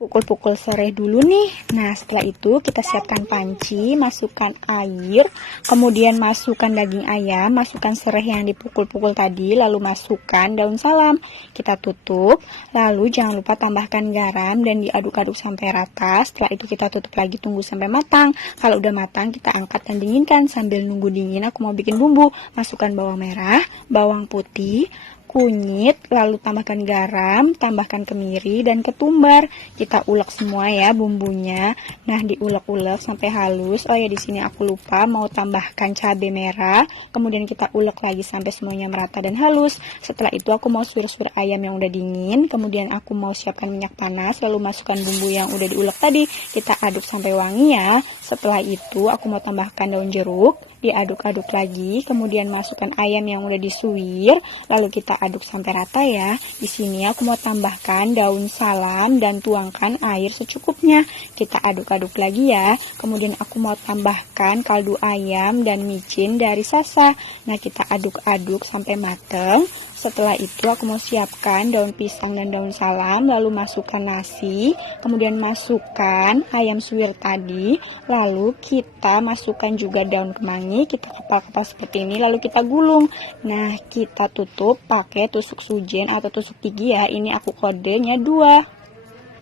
Pukul-pukul serai dulu nih. Nah, setelah itu kita siapkan panci, masukkan air, kemudian masukkan daging ayam, masukkan serai yang dipukul-pukul tadi, lalu masukkan daun salam. Kita tutup, lalu jangan lupa tambahkan garam dan diaduk-aduk sampai rata. Setelah itu kita tutup lagi, tunggu sampai matang. Kalau udah matang, kita angkat dan dinginkan. Sambil nunggu dingin, aku mau bikin bumbu. Masukkan bawang merah, bawang putih, kunyit, lalu tambahkan garam, tambahkan kemiri dan ketumbar. Kita ulek semua ya bumbunya. Nah, diulek-ulek sampai halus. Oh ya, di sini aku lupa mau tambahkan cabai merah. Kemudian kita ulek lagi sampai semuanya merata dan halus. Setelah itu aku mau suir-suir ayam yang udah dingin. Kemudian aku mau siapkan minyak panas, lalu masukkan bumbu yang udah diulek tadi. Kita aduk sampai wangi ya. Setelah itu aku mau tambahkan daun jeruk, diaduk-aduk lagi. Kemudian masukkan ayam yang udah disuir, lalu kita aduk sampai rata ya. Di sini aku mau tambahkan daun salam dan tuangkan air secukupnya. Kita aduk-aduk lagi ya. Kemudian aku mau tambahkan kaldu ayam dan micin dari Sasa. Nah, kita aduk-aduk sampai mateng. Setelah itu aku mau siapkan daun pisang dan daun salam, lalu masukkan nasi, kemudian masukkan ayam suwir tadi, lalu kita masukkan juga daun kemangi, kita kepal-kepal seperti ini, lalu kita gulung. Nah, kita tutup pakai tusuk sujen atau tusuk gigi ya, ini aku kodenya 2.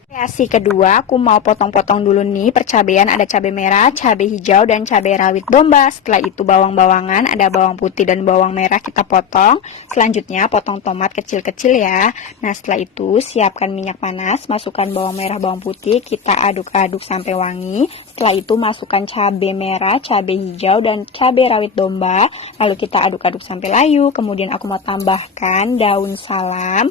Kreasi kedua, aku mau potong-potong dulu nih percabean, ada cabai merah, cabai hijau, dan cabai rawit domba. Setelah itu bawang-bawangan, ada bawang putih dan bawang merah kita potong. Selanjutnya potong tomat kecil-kecil ya. Nah, setelah itu siapkan minyak panas, masukkan bawang merah, bawang putih, kita aduk-aduk sampai wangi. Setelah itu masukkan cabai merah, cabai hijau, dan cabai rawit domba. Lalu kita aduk-aduk sampai layu. Kemudian aku mau tambahkan daun salam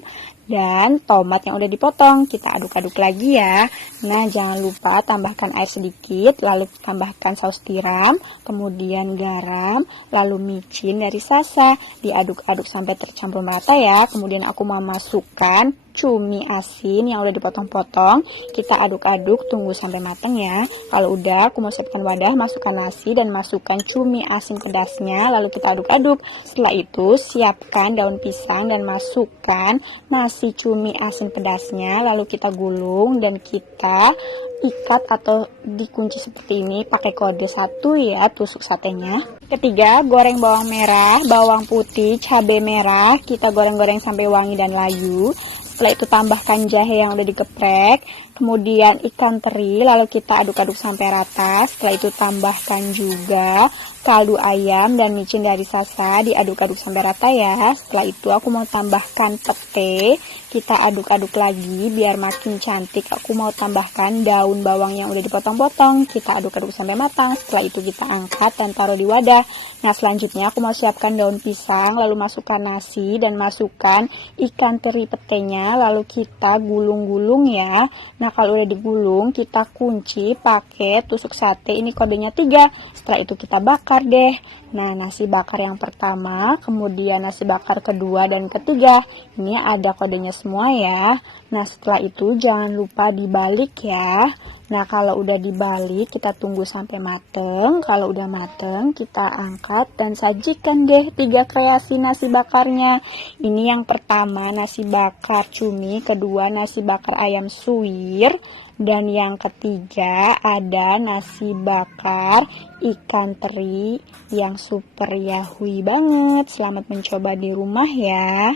dan tomat yang udah dipotong. Kita aduk-aduk lagi ya. Nah, jangan lupa tambahkan air sedikit, lalu tambahkan saus tiram, kemudian garam, lalu micin dari Sasa. Diaduk-aduk sampai tercampur merata ya. Kemudian aku mau masukkan cumi asin yang udah dipotong-potong. Kita aduk-aduk, tunggu sampai matang ya. Kalau udah, aku mau siapkan wadah, masukkan nasi dan masukkan cumi asin pedasnya, lalu kita aduk-aduk. Setelah itu siapkan daun pisang dan masukkan nasi cumi asin pedasnya, lalu kita gulung dan kita ikat atau dikunci seperti ini pakai kode 1 ya, tusuk satenya. Ketiga, goreng bawang merah, bawang putih, cabai merah, kita goreng-goreng sampai wangi dan layu. Setelah itu tambahkan jahe yang udah digeprek, kemudian ikan teri, lalu kita aduk-aduk sampai rata. Setelah itu tambahkan juga kaldu ayam dan micin dari Sasa, diaduk-aduk sampai rata ya. Setelah itu aku mau tambahkan pete, kita aduk-aduk lagi biar makin cantik. Aku mau tambahkan daun bawang yang udah dipotong-potong, kita aduk-aduk sampai matang. Setelah itu kita angkat dan taruh di wadah. Nah, selanjutnya aku mau siapkan daun pisang, lalu masukkan nasi dan masukkan ikan teri petenya, lalu kita gulung-gulung ya. Nah, kalau udah digulung, kita kunci pakai tusuk sate, ini kodenya 3. Setelah itu kita bakar deh. Nah, nasi bakar yang pertama, kemudian nasi bakar kedua dan ketiga. Ini ada kodenya semua ya. Nah, setelah itu jangan lupa dibalik ya. Nah, kalau udah dibalik, kita tunggu sampai mateng. Kalau udah mateng, kita angkat dan sajikan deh 3 kreasi nasi bakarnya. Ini yang pertama nasi bakar cumi, kedua nasi bakar ayam suwir, dan yang ketiga ada nasi bakar ikan teri yang super yahui banget. Selamat mencoba di rumah ya.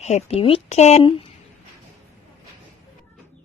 Happy weekend.